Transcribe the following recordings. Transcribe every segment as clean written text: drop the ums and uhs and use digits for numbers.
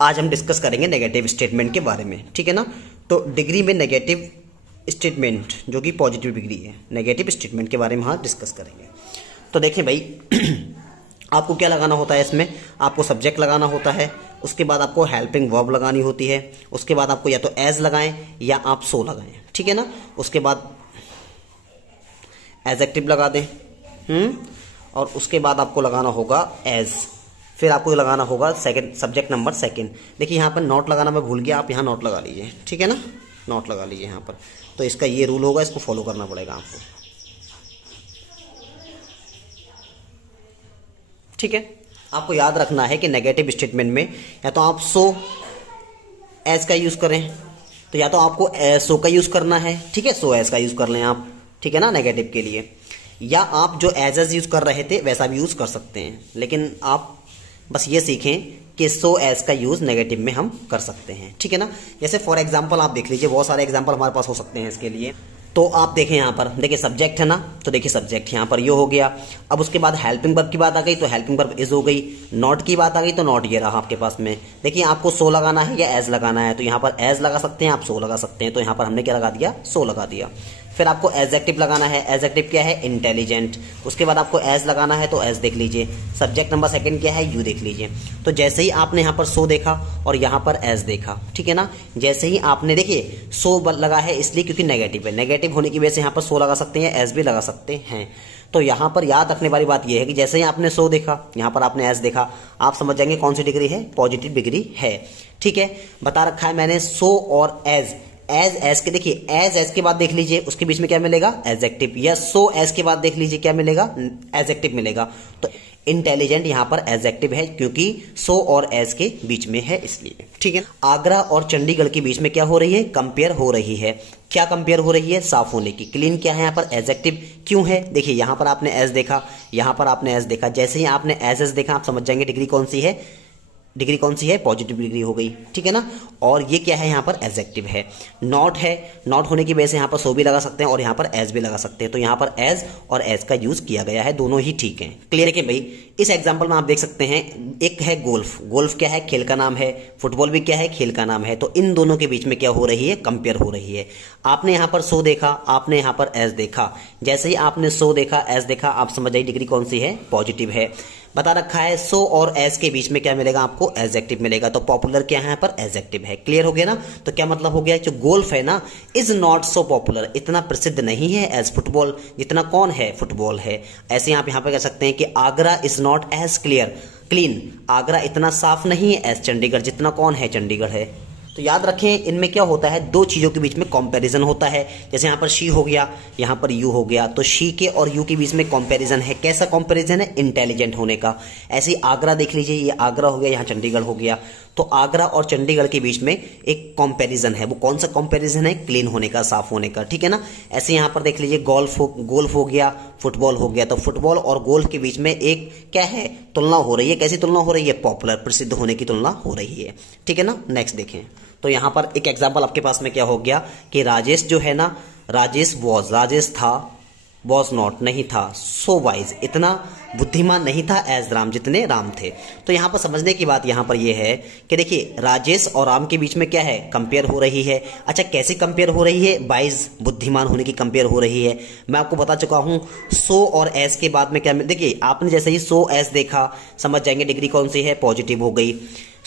आज हम डिस्कस करेंगे नेगेटिव स्टेटमेंट के बारे में, ठीक है ना। तो डिग्री में नेगेटिव स्टेटमेंट जो कि पॉजिटिव डिग्री है, नेगेटिव स्टेटमेंट के बारे में हाँ डिस्कस करेंगे। तो देखिए भाई आपको क्या लगाना होता है इसमें, आपको सब्जेक्ट लगाना होता है, उसके बाद आपको हेल्पिंग वर्ब लगानी होती है, उसके बाद आपको या तो एज लगाएं या आप सो लगाएं, ठीक है ना। उसके बाद एडजेक्टिव लगा दें और उसके बाद आपको लगाना होगा एज, फिर आपको लगाना होगा सेकंड, सब्जेक्ट नंबर सेकंड। देखिए यहाँ पर नॉट लगाना मैं भूल गया, आप यहाँ नॉट लगा लीजिए, ठीक है ना, नॉट लगा लीजिए यहाँ पर। तो इसका ये रूल होगा, इसको फॉलो करना पड़ेगा आपको, ठीक है। आपको याद रखना है कि नेगेटिव स्टेटमेंट में या तो आप सो एज का यूज करें, तो या तो आपको सो का यूज करना है, ठीक है, सो एज का यूज कर लें आप, ठीक है ना, नेगेटिव के लिए। या आप जो एज यूज कर रहे थे वैसा भी यूज कर सकते हैं, लेकिन आप बस ये सीखें कि सो एज का यूज नेगेटिव में हम कर सकते हैं, ठीक है ना। जैसे फॉर एग्जांपल आप देख लीजिए, बहुत सारे एग्जांपल हमारे पास हो सकते हैं इसके लिए। तो आप देखें यहाँ पर, देखिए सब्जेक्ट है ना, तो देखिए सब्जेक्ट यहाँ पर ये हो गया। अब उसके बाद हेल्पिंग वर्ब की बात आ गई तो हेल्पिंग वर्ब इज हो गई, नॉट की बात आ गई तो नॉट ये रहा आपके पास में। देखिए आपको सो लगाना है या एज लगाना है, तो यहाँ पर एज लगा सकते हैं, आप सो लगा सकते हैं, तो यहाँ पर हमने क्या लगा दिया, सो लगा दिया। फिर आपको एडजेक्टिव लगाना है, एडजेक्टिव क्या है, इंटेलिजेंट। उसके बाद आपको एज लगाना है तो एज देख लीजिए, सब्जेक्ट नंबर सेकंड क्या है, यू देख लीजिए। तो जैसे ही आपने यहाँ पर सो देखा और यहाँ पर एज देखा, ठीक है ना, जैसे ही आपने देखिए सो लगा है इसलिए क्योंकि नेगेटिव है, नेगेटिव होने की वजह से यहाँ पर सो लगा सकते हैं, एज भी लगा सकते हैं। तो यहाँ पर याद रखने वाली बात यह है कि जैसे ही आपने सो देखा, यहाँ पर आपने एज देखा, आप समझ जाएंगे कौन सी डिग्री है, पॉजिटिव डिग्री है, ठीक है। बता रखा है मैंने सो और एज, एज के देखिए एज के बाद देख लीजिए उसके बीच में क्या मिलेगा, एडजेक्टिव, या सो एज के बाद देख लीजिए क्या मिलेगा, एडजेक्टिव मिलेगा। तो इंटेलिजेंट यहाँ पर एडजेक्टिव है क्योंकि सो और एज के बीच में है इसलिए, ठीक है। आगरा और चंडीगढ़ के बीच में क्या हो रही है, कंपेयर हो रही है। क्या कंपेयर हो रही है, साफ होने की। क्लीन क्या है यहाँ पर, एडजेक्टिव क्यों है, देखिए यहाँ पर आपने एज देखा, यहाँ पर आपने एज देखा, जैसे ही आपने एज देखा आप समझ जाएंगे डिग्री कौन सी है, डिग्री कौन सी है, पॉजिटिव डिग्री हो गई, ठीक है ना। और ये क्या है, यहाँ पर एडजेक्टिव है। नॉट है, नॉट होने की वजह से यहाँ पर सो भी लगा सकते हैं और यहाँ पर एज भी लगा सकते हैं, तो यहाँ पर एज और एज का यूज किया गया है, दोनों ही ठीक है, क्लियर है कि भाई। इस एग्जांपल में आप देख सकते हैं, एक है गोल्फ, गोल्फ क्या है, खेल का नाम है, फुटबॉल भी क्या है, खेल का नाम है। तो इन दोनों के बीच में क्या हो रही है, कंपेयर हो रही है। आपने यहाँ पर सो देखा, आपने यहाँ पर एज देखा, जैसे ही आपने सो देखा एज देखा, आप समझ जाइए डिग्री कौन सी है, पॉजिटिव है। बता रखा है सो और एज के बीच में क्या मिलेगा आपको, एडजेक्टिव मिलेगा, तो पॉपुलर क्या है यहाँ पर, एडजेक्टिव है, क्लियर हो गया ना। तो क्या मतलब हो गया, जो गोल्फ है ना, इज नॉट सो पॉपुलर, इतना प्रसिद्ध नहीं है एज फुटबॉल, जितना कौन है, फुटबॉल है। ऐसे आप यहाँ पे कह सकते हैं कि Agra is not as clean, Agra इतना साफ नहीं है एज चंडीगढ़, जितना कौन है, चंडीगढ़ है। तो याद रखें इनमें क्या होता है, दो चीजों के बीच में कंपैरिजन होता है। जैसे यहाँ पर शी हो गया, यहाँ पर यू हो गया, तो शी के और यू के बीच में कंपैरिजन है। कैसा कंपैरिजन है, इंटेलिजेंट होने का। ऐसे ही आगरा देख लीजिए, ये आगरा हो गया, यहाँ चंडीगढ़ हो गया, तो आगरा और चंडीगढ़ के बीच में एक कंपैरिजन है। वो कौन सा कंपैरिजन है, क्लीन होने का, साफ होने का, ठीक है ना। ऐसे यहाँ पर देख लीजिए गोल्फ हो गया, फुटबॉल हो गया, तो फुटबॉल और गोल्फ के बीच में एक क्या है, तुलना हो रही है। कैसी तुलना हो रही है, पॉपुलर, प्रसिद्ध होने की तुलना हो रही है, ठीक है ना। नेक्स्ट देखें, तो यहाँ पर एक एग्जाम्पल आपके पास में क्या हो गया कि राजेश जो है ना, राजेश वॉज, राजेश था, वॉज नॉट नहीं था, सो वाइज इतना बुद्धिमान नहीं था एज राम, जितने राम थे। तो यहाँ पर समझने की बात यहाँ पर ये है कि देखिए राजेश और राम के बीच में क्या है, कंपेयर हो रही है। अच्छा कैसे कंपेयर हो रही है, वाइज, बुद्धिमान होने की कंपेयर हो रही है। मैं आपको बता चुका हूँ सो और एज के बाद में क्या, देखिए आपने जैसे ही सो एज देखा समझ जाएंगे डिग्री कौन सी है, पॉजिटिव हो गई।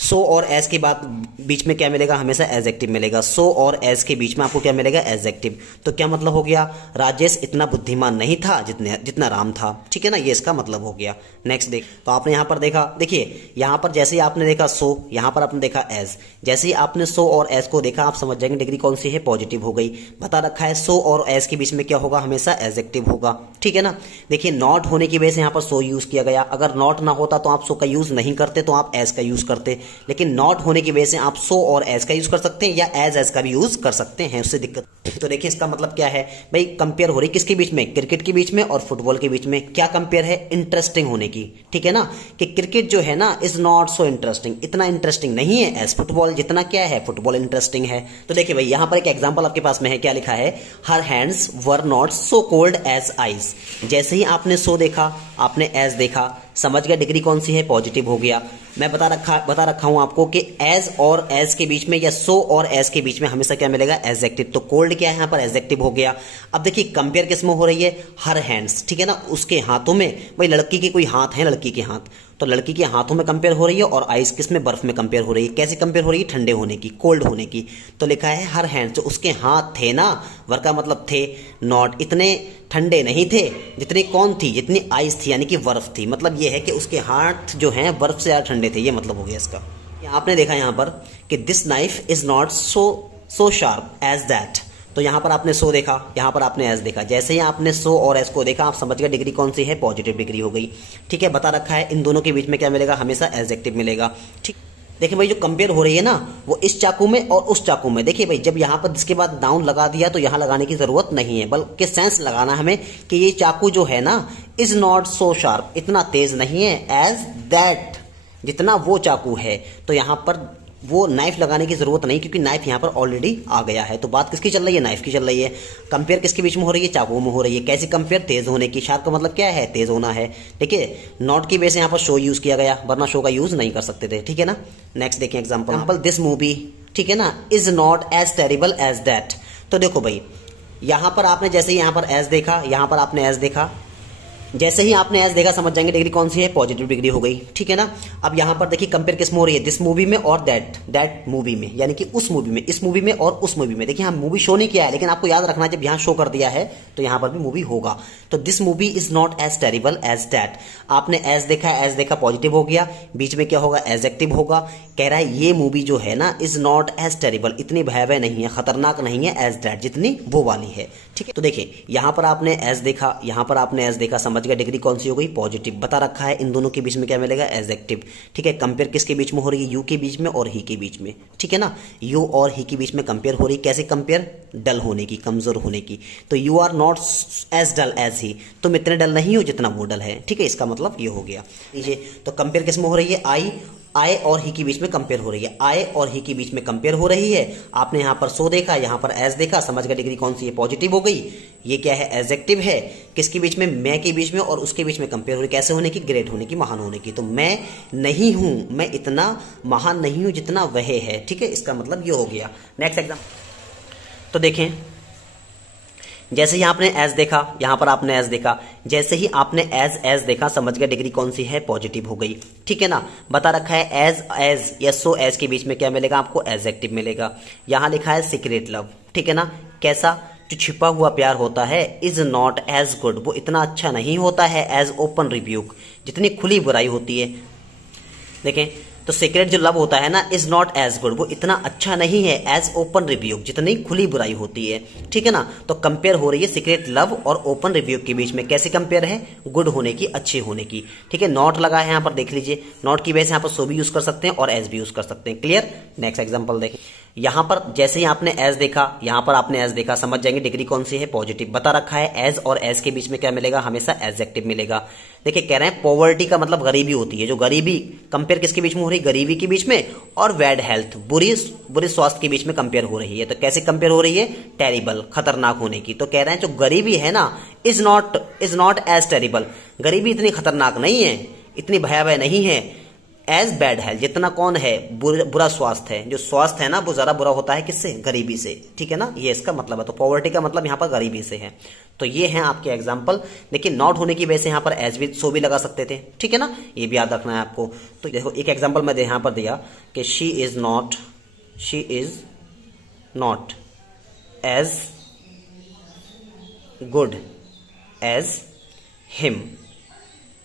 सो और एज के बाद बीच में क्या मिलेगा, हमेशा एडजेक्टिव मिलेगा। सो और एज के बीच में आपको क्या मिलेगा, एडजेक्टिव। तो क्या मतलब हो गया, राजेश इतना बुद्धिमान नहीं था जितना राम था, ठीक है ना, ये इसका मतलब हो गया। नेक्स्ट देख, तो आपने यहाँ पर देखा, देखिए यहाँ पर जैसे ही आपने देखा सो, यहाँ पर आपने देखा एज, जैसे ही आपने सो और एज को देखा आप समझ जाएंगे डिग्री कौन सी है, पॉजिटिव हो गई। बता रखा है सो और एज के बीच में क्या होगा, हमेशा एडजेक्टिव होगा, ठीक है ना। देखिए नॉट होने की वजह से यहाँ पर सो यूज किया गया, अगर नॉट ना होता तो आप सो का यूज नहीं करते, तो आप एज का यूज करते, लेकिन नॉट होने की वजह से आप सो और एज का यूज कर सकते हैं या एज का भी यूज कर सकते हैं, उससे दिक्कत। तो देखिए इसका मतलब क्या है भाई, कंपेयर हो रही किसके बीच में, क्रिकेट के बीच में और फुटबॉल के बीच में। क्या कंपेयर है, इंटरेस्टिंग होने की, ठीक है ना, कि क्रिकेट जो है ना इज नॉट सो इंटरेस्टिंग, इतना इंटरेस्टिंग नहीं है एज फुटबॉल, जितना क्या है, फुटबॉल इंटरेस्टिंग है। तो देखिए भाई यहाँ पर एक एग्जांपल आपके पास में है, क्या लिखा है, her hands were not so cold as ice. जैसे ही आपने सो देखा, आपने एज देखा, समझ गया डिग्री कौन सी है, पॉजिटिव हो गया। मैं बता रखा हूं आपको कि एज और एज के बीच में या सो और एज के बीच में हमेशा क्या मिलेगा, एडजेक्टिव। तो कोल्ड क्या है यहाँ पर, एडजेक्टिव हो गया। अब देखिए कंपेयर किस में हो रही है, हर हैंड्स, ठीक है ना, उसके हाथों में। भाई लड़की के कोई हाथ है, लड़की के हाथ, तो लड़की के हाथों में कंपेयर हो रही है, और आइस किस में, बर्फ में कंपेयर हो रही है। कैसे कंपेयर हो रही है, ठंडे होने की, कोल्ड होने की। तो लिखा है हर हैंड्स, तो उसके हाथ थे ना, वर का मतलब थे, नॉट इतने ठंडे नहीं थे जितनी कौन थी, जितनी आइस थी, यानी कि बर्फ थी। मतलब ये है कि उसके हाथ जो हैं बर्फ से ज्यादा ठंडे थे, ये मतलब हो गया इसका। आपने देखा यहाँ पर कि this knife is not so sharp as that. तो यहां पर आपने सो देखा, यहां पर आपने एज देखा। जैसे ही आपने सो और एज को देखा, आप समझ गए डिग्री कौन सी है, पॉजिटिव डिग्री हो गई। ठीक है, बता रखा है इन दोनों के बीच में क्या मिलेगा, हमेशा एडजेक्टिव मिलेगा। ठीक, देखिए भाई जो कंपेयर हो रही है ना, वो इस चाकू में और उस चाकू में। देखिए भाई जब यहां पर इसके बाद नाउन लगा दिया तो यहां लगाने की जरूरत नहीं है, बल्कि सेंस लगाना हमें कि ये चाकू जो है ना, इज नॉट सो शार्प, इतना तेज नहीं है, एज दैट, जितना वो चाकू है। तो यहां पर वो नाइफ लगाने की जरूरत नहीं, क्योंकि नाइफ यहां पर ऑलरेडी आ गया है। तो बात किसकी चल रही है, नाइफ की चल रही है। कंपेयर किसके बीच में हो रही है, चाकू में हो रही है। कैसी कंपेयर, तेज होने की। शार्प का मतलब क्या है, तेज होना है। देखिए नॉट की वजह से यहां पर शो यूज किया गया, वरना शो का यूज नहीं कर सकते थे। ठीक है ना, नेक्स्ट देखें एग्जाम्पल, दिस मूवी, ठीक है ना, is not as terrible as that. तो देखो भाई यहां पर आपने जैसे ही यहां पर एज देखा, यहां पर आपने एज देखा, जैसे ही आपने एज देखा समझ जाएंगे डिग्री कौन सी है, पॉजिटिव डिग्री हो गई। ठीक है ना। अब यहां पर देखिए कंपेयर किस में हो रही है, दिस मूवी में और दैट मूवी में, यानी कि उस मूवी में, इस मूवी में और उस मूवी में। देखिए हम मूवी शो नहीं किया है, लेकिन आपको याद रखना जब यहां शो कर दिया है तो यहां पर भी मूवी होगा। तो this movie is not as terrible as that. आपने एज देखा पॉजिटिव हो गया, बीच में क्या होगा, एडजेक्टिव होगा। कह रहा है ये मूवी जो है ना, इज नॉट एज टेरिबल, इतनी भयावह नहीं है, खतरनाक नहीं है, एज दैट, जितनी वो वाली है। ठीक है, तो देखिए यहां पर आपने एज देखा, यहां पर आपने एज देखा, समझ गया डिग्री कौन सी हो गई, पॉजिटिव। बता रखा है इन दोनों के बीच में क्या मिलेगा, एडजेक्टिव। ठीक है, कंपेयर किसके बीच में हो रही है, यू के बीच में और ही के बीच में। ठीक है ना, यू और ही के बीच में कंपेयर हो रही है। कैसे कंपेयर, डल होने की, कमजोर होने की। तो you are not as dull as he, तुम इतने डल नहीं हो जितना वो डल है। ठीक है, इसका मतलब ये हो गया। तो कंपेयर किस में हो रही है, आई और ही के बीच में कंपेयर हो रही है। आई और ही के बीच में कंपेयर हो रही है। आपने यहां पर सो देखा, यहां पर एज देखा, समझ गया डिग्री कौन सी है, पॉजिटिव हो गई। ये क्या है, एडजेक्टिव है। किसके बीच में, मैं के बीच में और उसके बीच में कंपेयर हो रही है। कैसे होने की, ग्रेट होने की, महान होने की। तो मैं नहीं हूं, मैं इतना महान नहीं हूं जितना वह है। ठीक है, इसका मतलब ये हो गया। नेक्स्ट एग्जाम, तो देखें जैसे ही आपने एज देखा, यहां पर आपने एज देखा, जैसे ही आपने एज देखा, समझ गया डिग्री कौन सी है, पॉजिटिव हो गई। ठीक है ना, बता रखा है एज या सो एज के बीच में क्या मिलेगा आपको, एडजेक्टिव मिलेगा। यहां लिखा है सीक्रेट लव। ठीक है ना, कैसा, जो छिपा हुआ प्यार होता है, इज नॉट एज गुड, वो इतना अच्छा नहीं होता है, एज ओपन रिब्यूक, जितनी खुली बुराई होती है। देखें तो सीक्रेट जो लव होता है ना, इज नॉट एज गुड, वो इतना अच्छा नहीं है, एज ओपन रिव्यूक, जितनी खुली बुराई होती है। ठीक है ना, तो कंपेयर हो रही है सीक्रेट लव और ओपन रिव्यूक के बीच में। कैसे कंपेयर है, गुड होने की, अच्छे होने की। ठीक है, नॉट लगा है यहां पर, देख लीजिए, नॉट की वजह से यहां पर सो भी यूज कर सकते हैं और एज भी यूज कर सकते हैं। क्लियर, नेक्स्ट एग्जांपल देखें। यहां पर जैसे ही आपने एज देखा, यहां पर आपने एज देखा, समझ जाएंगे डिग्री कौन सी है, पॉजिटिव। बता रखा है एज और एज के बीच में क्या मिलेगा, हमेशा एडजेक्टिव मिलेगा। देखिए कह रहे हैं पॉवर्टी का मतलब गरीबी होती है। जो गरीबी, कंपेयर किसके बीच में हो रही है, गरीबी के बीच में, और बैड हेल्थ, बुरी स्वास्थ्य के बीच में कंपेयर हो रही है। तो कैसे कंपेयर हो रही है, टेरिबल, खतरनाक होने की। तो कह रहे हैं जो गरीबी है ना, इज नॉट एज टेरिबल, गरीबी इतनी खतरनाक नहीं है, इतनी भयावह नहीं है, एज बैड हेल्थ, जितना कौन है, बुरा स्वास्थ्य है। जो स्वास्थ्य है ना, वो ज्यादा बुरा होता है किससे, गरीबी से। ठीक है ना, ये इसका मतलब है। तो पॉवर्टी का मतलब यहाँ पर गरीबी से है। तो ये हैं आपके एग्जाम्पल। देखिए नॉट होने की वजह से यहाँ पर एज भी, सो भी लगा सकते थे। ठीक है ना, ये भी याद रखना है आपको। तो देखो एक एग्जाम्पल मैं यहाँ पर दिया कि she is not as good as him.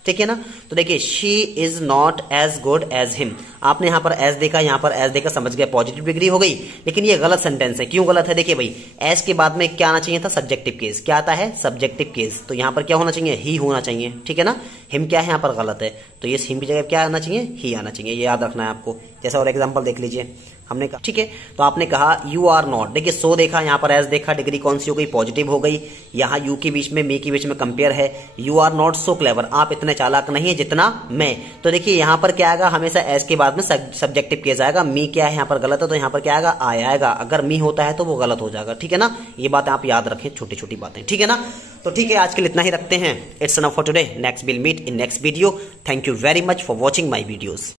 ठीक है ना, तो देखिए she is not as good as him. आपने यहां पर एज देखा, यहां पर एज देखा, समझ गए पॉजिटिव डिग्री हो गई। लेकिन ये गलत सेंटेंस है। क्यों गलत है, देखिए भाई एज के बाद में क्या आना चाहिए था, सब्जेक्टिव केस। क्या आता है, सब्जेक्टिव केस। तो यहां पर क्या होना चाहिए, ही होना चाहिए। ठीक है ना, हिम क्या है, यहां पर गलत है। तो ये हिम की जगह क्या आना चाहिए, ही आना चाहिए। ये याद रखना है आपको। जैसा और एग्जाम्पल देख लीजिए, हमने कहा, ठीक है, तो आपने कहा यू आर नॉट। देखिए सो देखा, यहां पर एज देखा, डिग्री कौन सी हो गई, पॉजिटिव हो गई। यहां यू के बीच में, मी के बीच में कंपेयर है। You are not so clever, आप इतने चालाक नहीं है जितना मैं। तो देखिए यहां पर क्या आएगा, हमेशा एज के बाद में सब्जेक्टिव केस आएगा। मी क्या है, यहां पर गलत है, तो यहां पर क्या आएगा, आएगा। अगर मी होता है तो वो गलत हो जाएगा। ठीक है ना, ये बात आप याद रखें, छोटी छोटी बातें। ठीक है ना, तो ठीक है, आज के लिए इतना ही रखते हैं। It's enough for today. Next will meet in next video. Thank you very much for watching my videos.